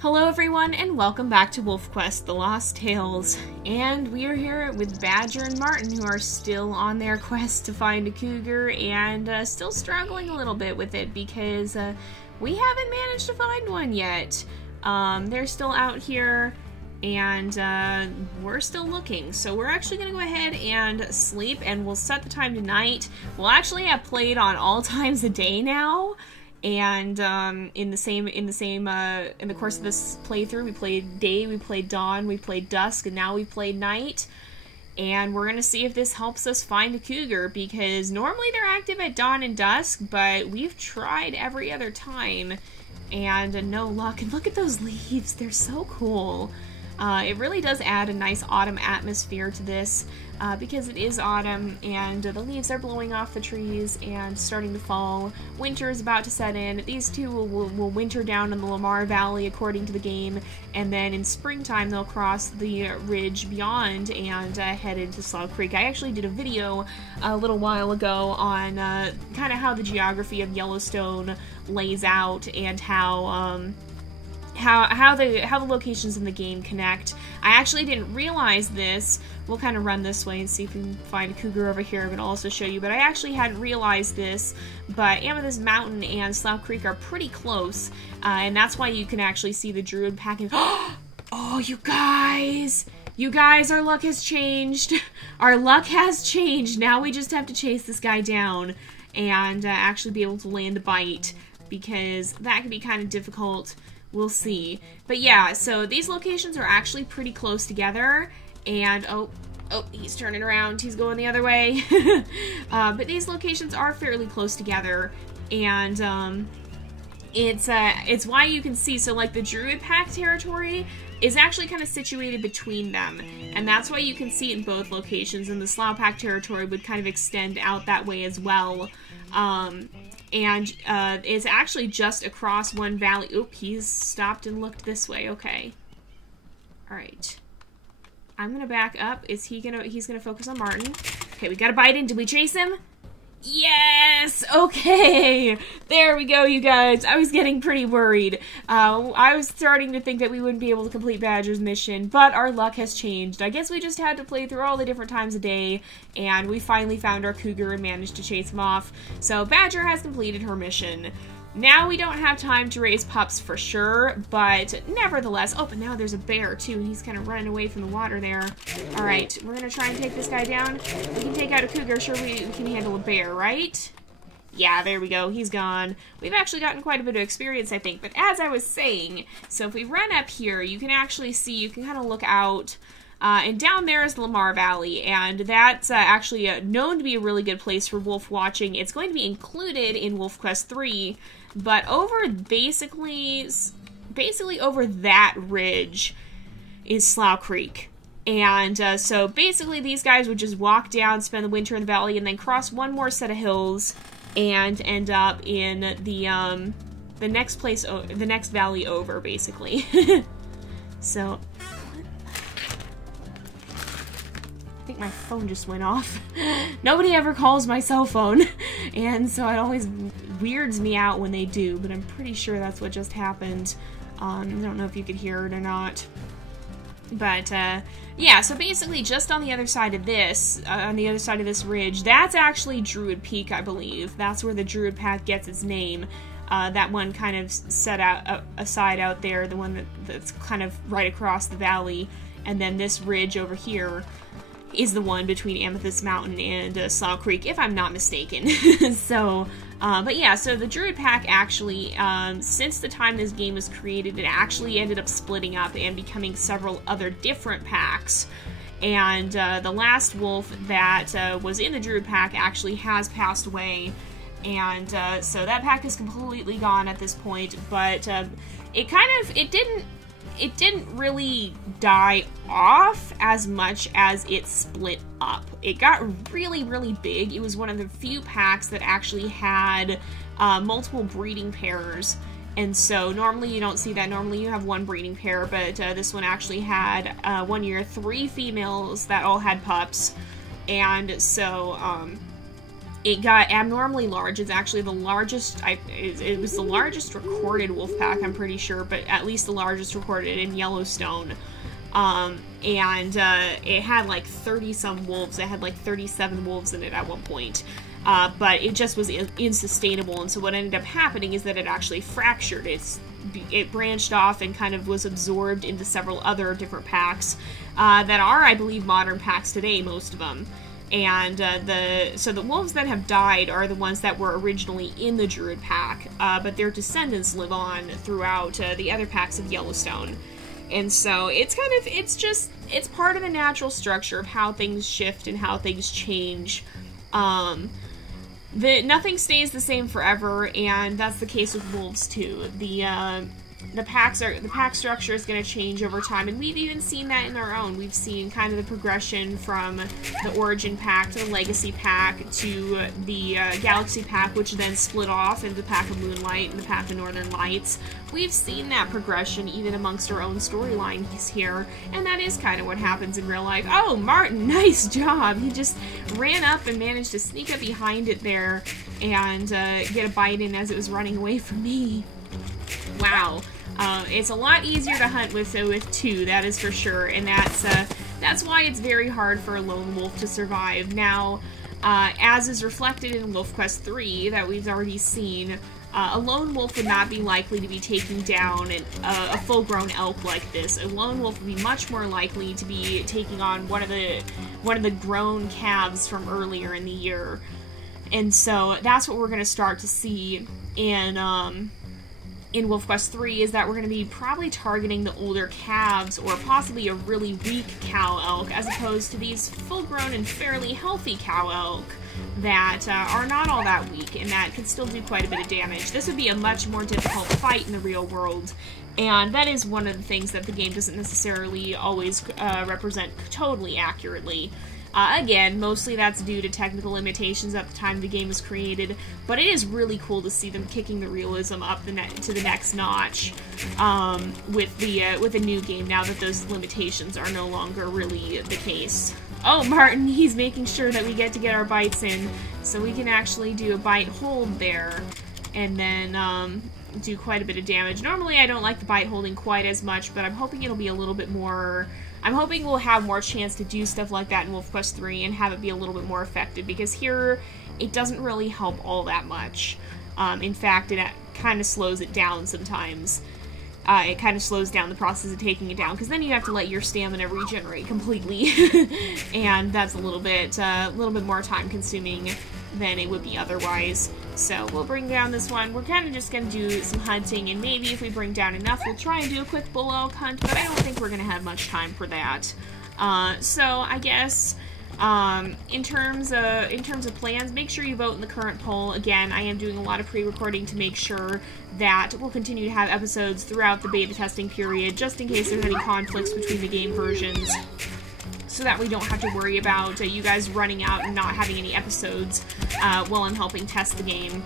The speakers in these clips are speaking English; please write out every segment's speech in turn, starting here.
Hello everyone, and welcome back to WolfQuest, The Lost Tales. And we are here with Badger and Martin, who are still on their quest to find a cougar, and still struggling a little bit with it, because we haven't managed to find one yet. They're still out here, and we're still looking. So we're actually going to go ahead and sleep, and we'll set the time to night. We'll actually have played on all times of day now. And in the course of this playthrough, we played day, we played dawn, we played dusk, and now we played night. And we're gonna see if this helps us find a cougar, because normally they're active at dawn and dusk, but we've tried every other time and no luck. And look at those leaves, they're so cool. It really does add a nice autumn atmosphere to this, because it is autumn and the leaves are blowing off the trees and starting to fall. Winter is about to set in. These two will winter down in the Lamar Valley according to the game, and then in springtime they'll cross the ridge beyond and head into Slough Creek. I actually did a video a little while ago on kind of how the geography of Yellowstone lays out and how the locations in the game connect. I actually didn't realize this. We'll kind of run this way and see if we can find a cougar over here, but I'll also show you. But I actually hadn't realized this, but Amethyst Mountain and Slough Creek are pretty close, and that's why you can actually see the Druid packing. Oh, you guys! You guys, our luck has changed. Our luck has changed. Now we just have to chase this guy down and actually be able to land a bite, because that can be kind of difficult. We'll see. But yeah, so these locations are actually pretty close together, and oh, he's turning around, he's going the other way. But these locations are fairly close together, and it's why you can see, so like the Druid Pack territory is actually kind of situated between them, and that's why you can see it in both locations, and the Slough Pack territory would kind of extend out that way as well. And it's actually just across one valley. Oop, he's stopped and looked this way. Okay. Alright. I'm gonna back up. He's gonna focus on Martin. Okay, we gotta bite in. Did we chase him? Yes! Okay! There we go, you guys. I was getting pretty worried. I was starting to think that we wouldn't be able to complete Badger's mission, but our luck has changed. I guess we just had to play through all the different times of day, and we finally found our cougar and managed to chase him off. So Badger has completed her mission. Now we don't have time to raise pups for sure, but nevertheless... Oh, but now there's a bear, too, and he's kind of running away from the water there. Alright, we're gonna try and take this guy down. We can take out a cougar, sure we can handle a bear, right? Yeah, there we go, he's gone. We've actually gotten quite a bit of experience, I think, but as I was saying, so if we run up here, you can actually see, you can kind of look out, and down there is the Lamar Valley, and that's actually known to be a really good place for wolf watching. It's going to be included in WolfQuest 3, but over basically over that ridge is Slough Creek. And so basically these guys would just walk down, spend the winter in the valley, and then cross one more set of hills and end up in the next place, the next valley over, basically. So I think my phone just went off. Nobody ever calls my cell phone, and so it always weirds me out when they do, but I'm pretty sure that's what just happened. I don't know if you could hear it or not. But, yeah, so basically just on the other side of this, ridge, that's actually Druid Peak, I believe. That's where the Druid Path gets its name. That one kind of set out aside out there, the one that's kind of right across the valley, and then this ridge over here is the one between Amethyst Mountain and Slough Creek, if I'm not mistaken. So, but yeah, so the Druid Pack actually, since the time this game was created, it actually ended up splitting up and becoming several other different packs. And the last wolf that was in the Druid Pack actually has passed away. And so that pack is completely gone at this point, but it didn't really die off as much as it split up. It got really, really big. It was one of the few packs that actually had multiple breeding pairs. And so normally you don't see that. Normally you have one breeding pair, but this one actually had 1 year 3 females that all had pups. And so it got abnormally large. It's actually the largest, it was the largest recorded wolf pack, I'm pretty sure, but at least the largest recorded in Yellowstone. And it had like 30-some wolves. It had like 37 wolves in it at one point. But it just was insustainable, and so what ended up happening is that it actually fractured. It branched off and kind of was absorbed into several other different packs that are, I believe, modern packs today, most of them. And so the wolves that have died are the ones that were originally in the Druid pack, but their descendants live on throughout the other packs of Yellowstone. And so it's part of the natural structure of how things shift and how things change. Nothing stays the same forever, and that's the case with wolves too. The pack structure is going to change over time, and we've even seen that in our own. We've seen kind of the progression from the Origin pack to the Legacy pack to the Galaxy pack, which then split off into the Pack of Moonlight and the Pack of Northern Lights. We've seen that progression even amongst our own storylines here, and that is kind of what happens in real life. Oh, Martin, nice job! He just ran up and managed to sneak up behind it there and get a bite in as it was running away from me. Wow. It's a lot easier to hunt with two, that is for sure, and that's why it's very hard for a lone wolf to survive. Now, as is reflected in WolfQuest 3 that we've already seen, a lone wolf would not be likely to be taking down a full-grown elk like this. A lone wolf would be much more likely to be taking on one of the grown calves from earlier in the year, and so that's what we're going to start to see in WolfQuest 3, is that we're going to be probably targeting the older calves or possibly a really weak cow elk, as opposed to these full-grown and fairly healthy cow elk that are not all that weak and that can still do quite a bit of damage. This would be a much more difficult fight in the real world, and that is one of the things that the game doesn't necessarily always represent totally accurately. Again, mostly that's due to technical limitations at the time the game was created, but it is really cool to see them kicking the realism up to the next notch with the new game, now that those limitations are no longer really the case. Oh, Martin, he's making sure that we get our bites in, so we can actually do a bite hold there, and then do quite a bit of damage. Normally I don't like the bite holding quite as much, but I'm hoping it'll be a little bit more... I'm hoping we'll have more chance to do stuff like that in WolfQuest 3 and have it be a little bit more effective, because here it doesn't really help all that much. In fact, it kind of slows it down sometimes. It kind of slows down the process of taking it down, because then you have to let your stamina regenerate completely, and that's a little bit more time consuming than it would be otherwise. So we'll bring down this one. We're kind of just going to do some hunting, and maybe if we bring down enough, we'll try and do a quick bull elk hunt, but I don't think we're going to have much time for that. So I guess in terms of plans, make sure you vote in the current poll. Again, I am doing a lot of pre-recording to make sure that we'll continue to have episodes throughout the beta testing period, just in case there's any conflicts between the game versions, so that we don't have to worry about you guys running out and not having any episodes while I'm helping test the game.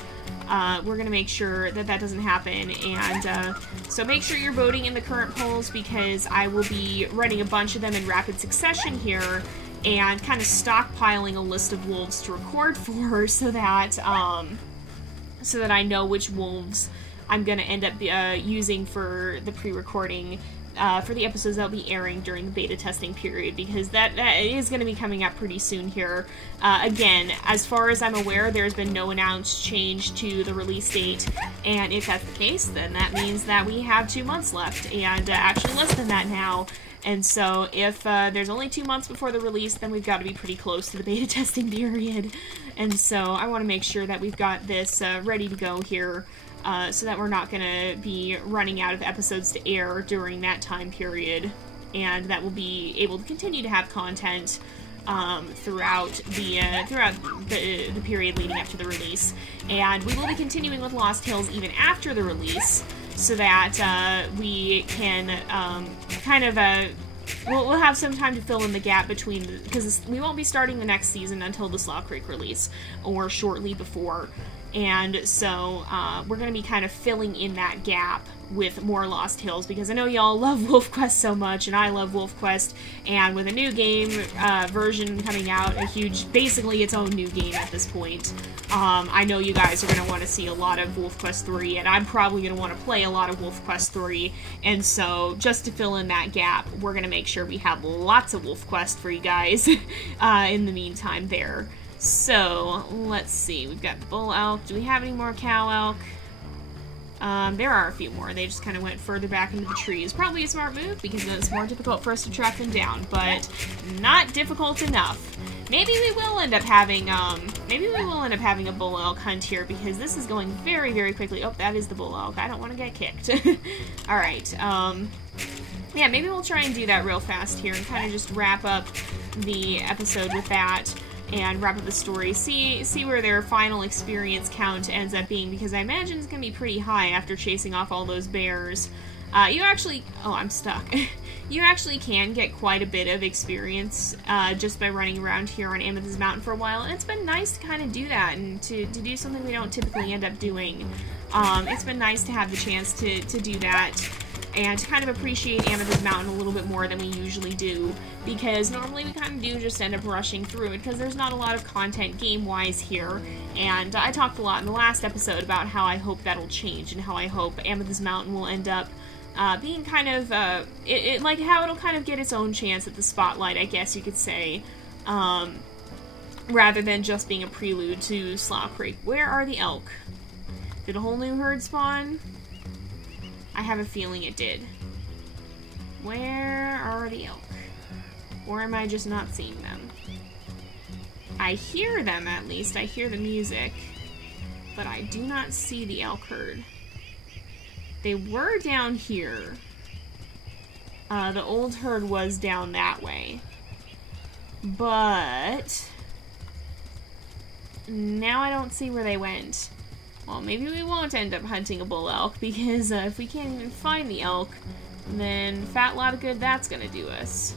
We're going to make sure that that doesn't happen, and so make sure you're voting in the current polls, because I will be running a bunch of them in rapid succession here, and kind of stockpiling a list of wolves to record for, so that I know which wolves I'm going to end up using for the pre-recording for the episodes that'll be airing during the beta testing period, because that is going to be coming up pretty soon here. Again, as far as I'm aware, there's been no announced change to the release date, and if that's the case, then that means that we have 2 months left, and actually less than that now. And so if there's only 2 months before the release, then we've got to be pretty close to the beta testing period. And so I want to make sure that we've got this ready to go here, so that we're not going to be running out of episodes to air during that time period, and that we'll be able to continue to have content throughout the period leading up to the release. And we will be continuing with Lost Tales even after the release, so that we can we'll have some time to fill in the gap between, because we won't be starting the next season until the Slaw Creek release, or shortly before. And so we're going to be kind of filling in that gap with more Lost Tales, because I know y'all love WolfQuest so much, and I love WolfQuest, and with a new game version coming out, basically its own new game at this point, I know you guys are going to want to see a lot of WolfQuest 3, and I'm probably going to want to play a lot of WolfQuest 3, and so just to fill in that gap, we're going to make sure we have lots of WolfQuest for you guys in the meantime there. So, let's see, we've got bull elk. Do we have any more cow elk? There are a few more. They just kind of went further back into the trees. Probably a smart move, because then it's more difficult for us to track them down, but not difficult enough. Maybe we will end up having, a bull elk hunt here, because this is going very, very quickly. Oh, that is the bull elk. I don't want to get kicked. Alright, yeah, maybe we'll try and do that real fast here, and kind of just wrap up the episode with that, and wrap up the story, see where their final experience count ends up being, because I imagine it's going to be pretty high after chasing off all those bears. You actually... Oh, I'm stuck. You actually can get quite a bit of experience just by running around here on Amethyst Mountain for a while, and it's been nice to kind of do that, and to do something we don't typically end up doing. It's been nice to have the chance to do that, and to kind of appreciate Amethyst Mountain a little bit more than we usually do, because normally we kind of do just end up rushing through it, because there's not a lot of content game-wise here, and I talked a lot in the last episode about how I hope that'll change, and how I hope Amethyst Mountain will end up being kind of, like how it'll kind of get its own chance at the spotlight, I guess you could say, rather than just being a prelude to Slough Creek. Where are the elk? Did a whole new herd spawn? I have a feeling it did. Where are the elk? Or am I just not seeing them? I hear them, at least. I hear the music. But I do not see the elk herd. They were down here. The old herd was down that way. But now I don't see where they went. Well, maybe we won't end up hunting a bull elk, because if we can't even find the elk, then fat lot of good that's gonna do us.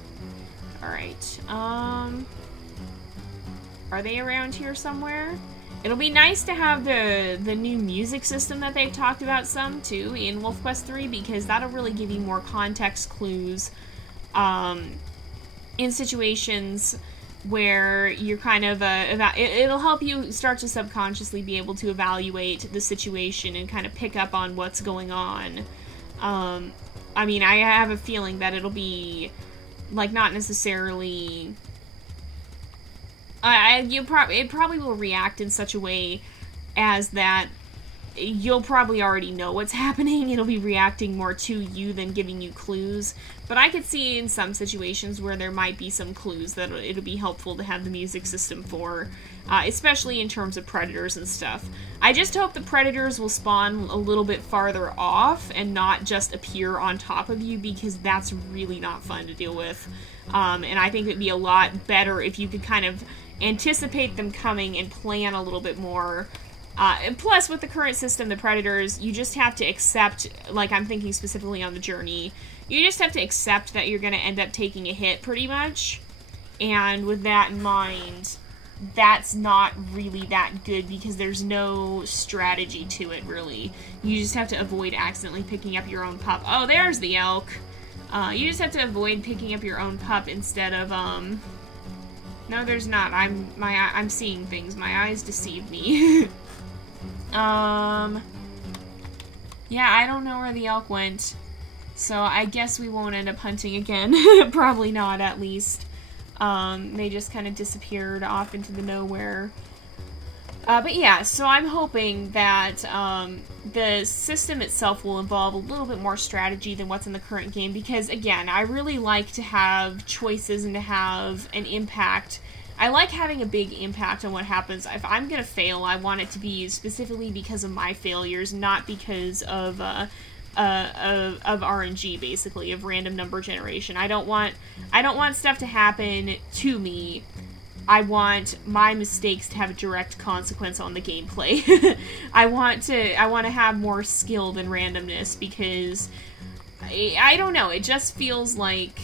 Alright, are they around here somewhere? It'll be nice to have the new music system that they've talked about some, too, in WolfQuest 3, because that'll really give you more context clues, in situations where you're kind of, it'll help you start to subconsciously be able to evaluate the situation and kind of pick up on what's going on. I mean, I have a feeling that it'll be, like, not necessarily... it probably will react in such a way as that you'll probably already know what's happening. It'll be reacting more to you than giving you clues. But I could see in some situations where there might be some clues that it'll be helpful to have the music system for, especially in terms of predators and stuff. I just hope the predators will spawn a little bit farther off and not just appear on top of you, because that's really not fun to deal with. And I think it'd be a lot better if you could kind of anticipate them coming and plan a little bit more. And plus, with the current system, the predators, you just have to accept, like I'm thinking specifically on the journey, you just have to accept that you're going to end up taking a hit, pretty much. And with that in mind, that's not really that good, because there's no strategy to it, really. You just have to avoid accidentally picking up your own pup. Oh, there's the elk! You just have to avoid picking up your own pup instead of, No, there's not. I'm seeing things. My eyes deceive me. Yeah, I don't know where the elk went, so I guess we won't end up hunting again. Probably not, at least. They just kind of disappeared off into the nowhere. But yeah, so I'm hoping that the system itself will involve a little bit more strategy than what's in the current game, because, again, I really like to have choices and to have an impact. I like having a big impact on what happens. If I'm gonna fail, I want it to be specifically because of my failures, not because of RNG, basically, of random number generation. I don't want stuff to happen to me. I want my mistakes to have a direct consequence on the gameplay. I want to have more skill than randomness, because I don't know, it just feels like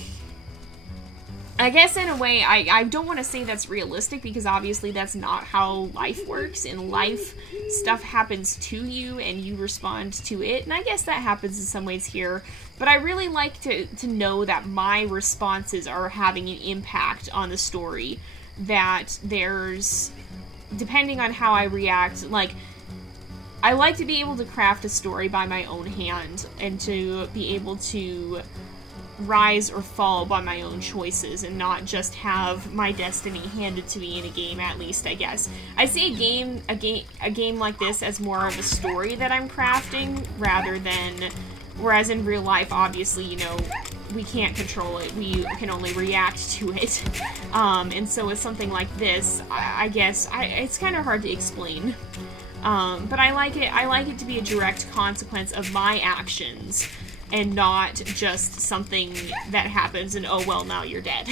I guess in a way, I don't want to say that's realistic, because obviously that's not how life works. In life, stuff happens to you and you respond to it, and I guess that happens in some ways here. But I really like to know that my responses are having an impact on the story, that there's, depending on how I react, like, I like to be able to craft a story by my own hand, and to be able to rise or fall by my own choices, and not just have my destiny handed to me in a game, at least, I guess. I see a game like this as more of a story that I'm crafting, rather than, whereas in real life, obviously, you know, we can't control it, we can only react to it. And so with something like this, I guess, it's kind of hard to explain. But I like it to be a direct consequence of my actions, and not just something that happens and, oh, well, now you're dead.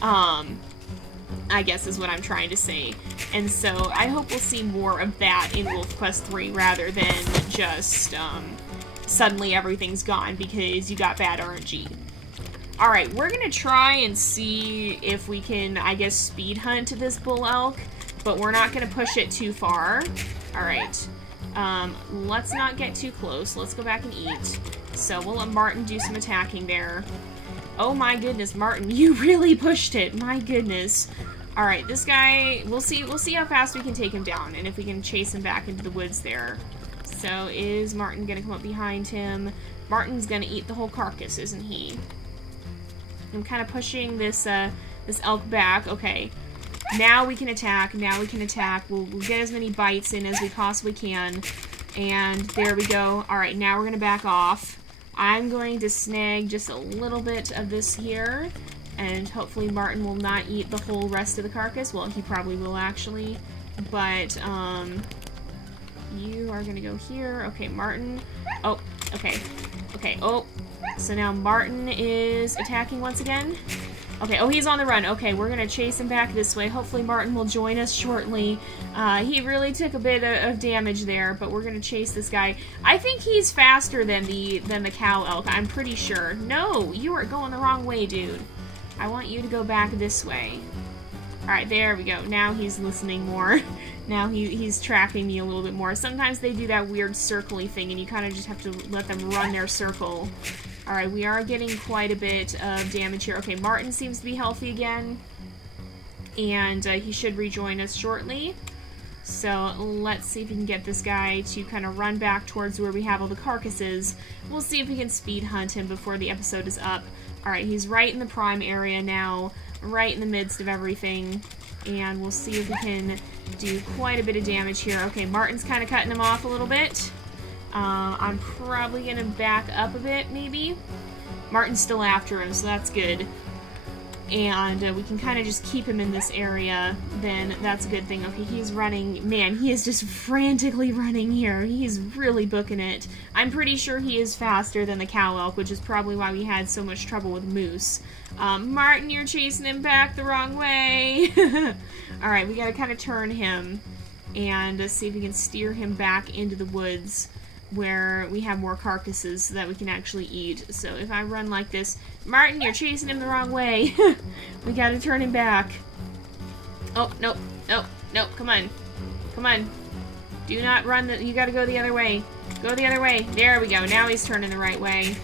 I guess is what I'm trying to say. And so I hope we'll see more of that in WolfQuest 3, rather than just, suddenly everything's gone because you got bad RNG. Alright, we're gonna try and see if we can, I guess, speed hunt this bull elk, but we're not gonna push it too far. Alright. Let's not get too close. Let's go back and eat. So we'll let Martin do some attacking there. Oh my goodness, Martin, you really pushed it. My goodness. Alright, this guy, we'll see how fast we can take him down, and if we can chase him back into the woods there. So is Martin gonna come up behind him? Martin's gonna eat the whole carcass, isn't he? I'm kind of pushing this this elk back. Okay. Now we can attack. Now we can attack. We'll get as many bites in as we possibly can. And there we go. Alright, now we're going to back off. I'm going to snag just a little bit of this here. And hopefully Martin will not eat the whole rest of the carcass. Well, he probably will, actually. But, you are going to go here. Okay, Martin. Oh, okay. Okay, oh. So now Martin is attacking once again. Okay, oh, he's on the run. Okay, we're gonna chase him back this way. Hopefully Martin will join us shortly. He really took a bit of damage there, but we're gonna chase this guy. I think he's faster than the cow elk, I'm pretty sure. No, you are going the wrong way, dude. I want you to go back this way. Alright, there we go. Now he's listening more. Now he's tracking me a little bit more. Sometimes they do that weird circly thing, and you kind of just have to let them run their circle. Alright, we are getting quite a bit of damage here. Okay, Martin seems to be healthy again. And he should rejoin us shortly. So let's see if we can get this guy to kind of run back towards where we have all the carcasses. We'll see if we can speed hunt him before the episode is up. Alright, he's right in the prime area now. Right in the midst of everything. And we'll see if we can do quite a bit of damage here. Okay, Martin's kind of cutting him off a little bit. I'm probably going to back up a bit, maybe. Martin's still after him, so that's good. And we can kind of just keep him in this area, then that's a good thing. Okay, he's running. Man, he is just frantically running here. He's really booking it. I'm pretty sure he is faster than the cow elk, which is probably why we had so much trouble with moose. Martin, you're chasing him back the wrong way. Alright, we gotta kind of turn him and see if we can steer him back into the woods where we have more carcasses so that we can actually eat. So if I run like this, Martin, you're chasing him the wrong way. We gotta turn him back. Oh, nope, nope, nope, come on. Come on. Do not run, you gotta go the other way. Go the other way. There we go, now he's turning the right way.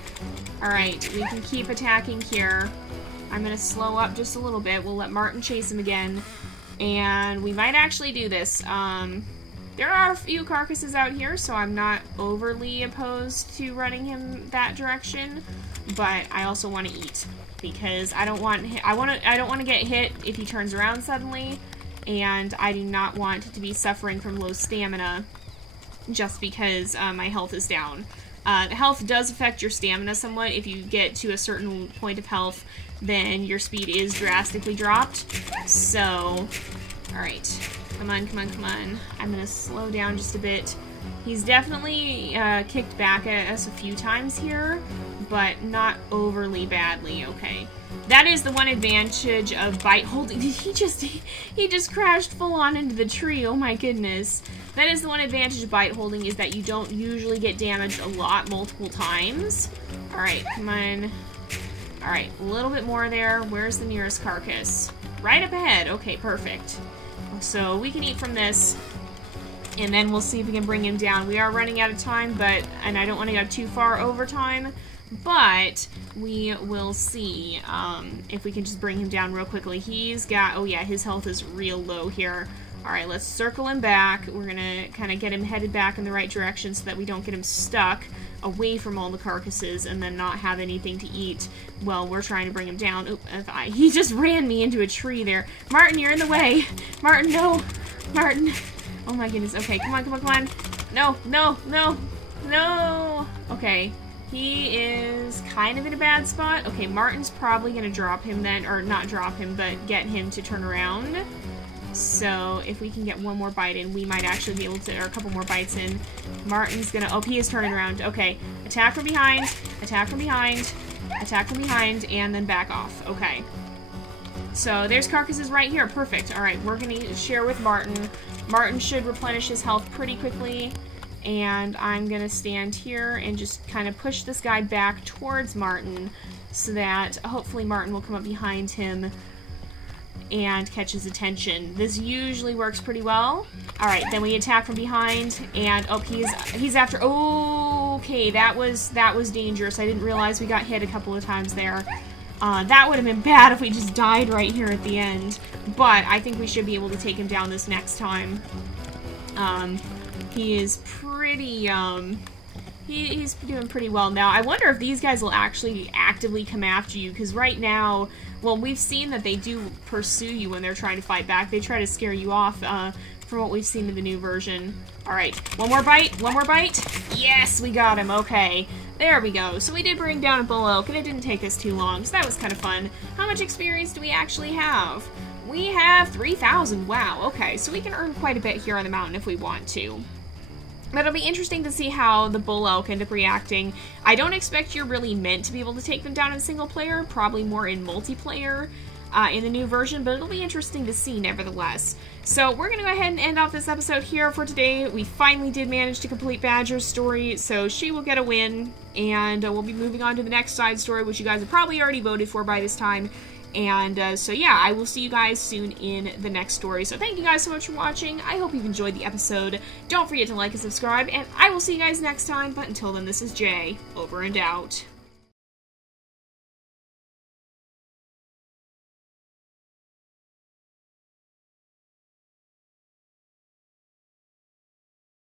Alright, we can keep attacking here. I'm gonna slow up just a little bit. We'll let Martin chase him again. And we might actually do this. There are a few carcasses out here, so I'm not overly opposed to running him that direction, but I also want to eat because I don't want to get hit if he turns around suddenly, and I do not want to be suffering from low stamina just because my health is down. Health does affect your stamina somewhat. If you get to a certain point of health, then your speed is drastically dropped. So, alright. Come on, come on, come on. I'm gonna slow down just a bit. He's definitely kicked back at us a few times here, but not overly badly. Okay. That is the one advantage of bite holding. He just crashed full on into the tree. Oh my goodness. That is the one advantage of bite holding, is that you don't usually get damaged a lot multiple times. Alright, come on. Alright, a little bit more there. Where's the nearest carcass? Right up ahead. Okay, perfect. So we can eat from this, and then we'll see if we can bring him down. We are running out of time, and I don't want to go too far over time, but we will see if we can just bring him down real quickly. He's got, oh yeah, his health is real low here. Alright, let's circle him back. We're gonna kind of get him headed back in the right direction so that we don't get him stuck away from all the carcasses and then not have anything to eat while we're trying to bring him down. Oop, he just ran me into a tree there. Martin, you're in the way. Martin, no. Martin. Oh my goodness. Okay, come on, come on, come on. No, no, no, no. Okay, he is kind of in a bad spot. Okay, Martin's probably gonna drop him then, or not drop him, but get him to turn around. So if we can get one more bite in, we might actually be able to, or a couple more bites in. Martin's gonna, oh, he is turning around. Okay, attack from behind, attack from behind, attack from behind, and then back off. Okay. So there's carcasses right here. Perfect. Alright, we're gonna share with Martin. Martin should replenish his health pretty quickly. And I'm gonna stand here and just kind of push this guy back towards Martin so that hopefully Martin will come up behind him and catch his attention. This usually works pretty well. Alright, then we attack from behind, and oh, he's after, oh, okay, that was dangerous. I didn't realize we got hit a couple of times there. That would have been bad if we just died right here at the end, but I think we should be able to take him down this next time. He is pretty, he's doing pretty well now. I wonder if these guys will actually actively come after you, because right now, well, we've seen that they do pursue you when they're trying to fight back. They try to scare you off, from what we've seen in the new version. Alright, one more bite, one more bite. Yes, we got him, okay. There we go. So we did bring down a bull elk, and it didn't take us too long, so that was kind of fun. How much experience do we actually have? We have 3,000, wow, okay. So we can earn quite a bit here on the mountain if we want to. But it'll be interesting to see how the bull elk end up reacting. I don't expect you're really meant to be able to take them down in single player, probably more in multiplayer in the new version, but it'll be interesting to see nevertheless. So we're going to go ahead and end off this episode here for today. We finally did manage to complete Badger's story, so she will get a win, and we'll be moving on to the next side story, which you guys have probably already voted for by this time. And so yeah, I will see you guys soon in the next story. So thank you guys so much for watching. I hope you've enjoyed the episode. Don't forget to like and subscribe, and I will see you guys next time. But until then, this is Jay, over and out.